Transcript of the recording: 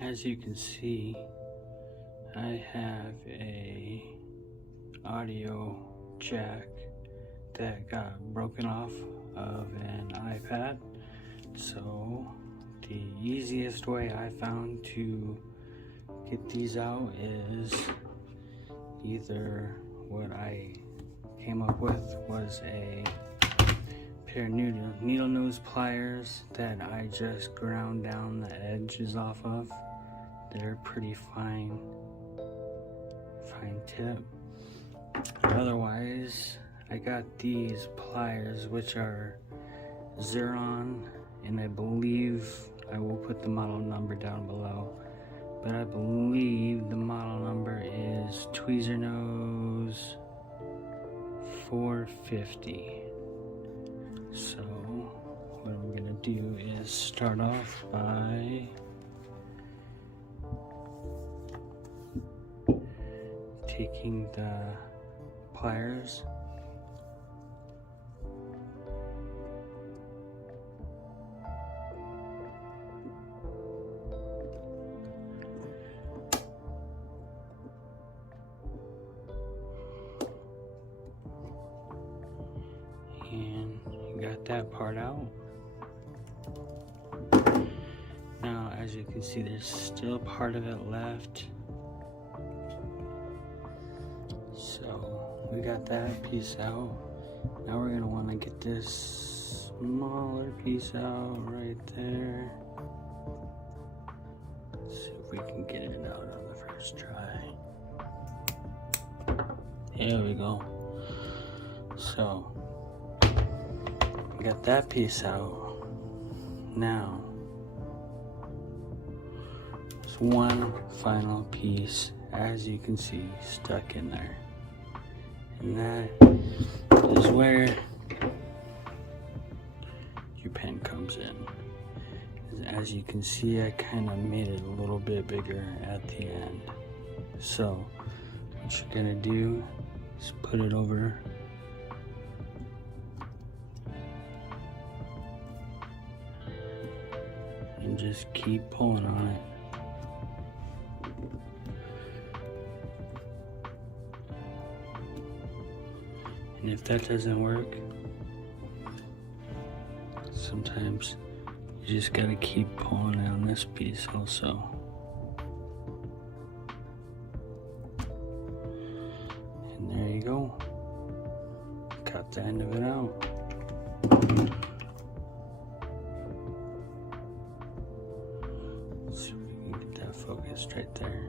As you can see, I have a audio jack that got broken off of an iPad. So the easiest way I found to get these out is either what I came up with was a pair of needle nose pliers that I just ground down the edges off of. They're pretty fine tip. Otherwise, I got these pliers, which are Xeron, and I believe I will put the model number down below, but I believe the model number is Tweezer Nose 450. So what I'm gonna do is start off by taking the pliers and got that part out. Now, as you can see, there's still part of it left. So we got that piece out. Now we're gonna want to get this smaller piece out right there. Let's see if we can get it out on the first try. There we go. So we got that piece out. Now there's one final piece, as you can see, stuck in there. And that is where your pen comes in. As you can see, I kind of made it a little bit bigger at the end. So what you're gonna do is put it over and just keep pulling on it. And if that doesn't work, sometimes you just gotta keep pulling on this piece also. And there you go. Cut the end of it out. Let's see if we can get that focused right there.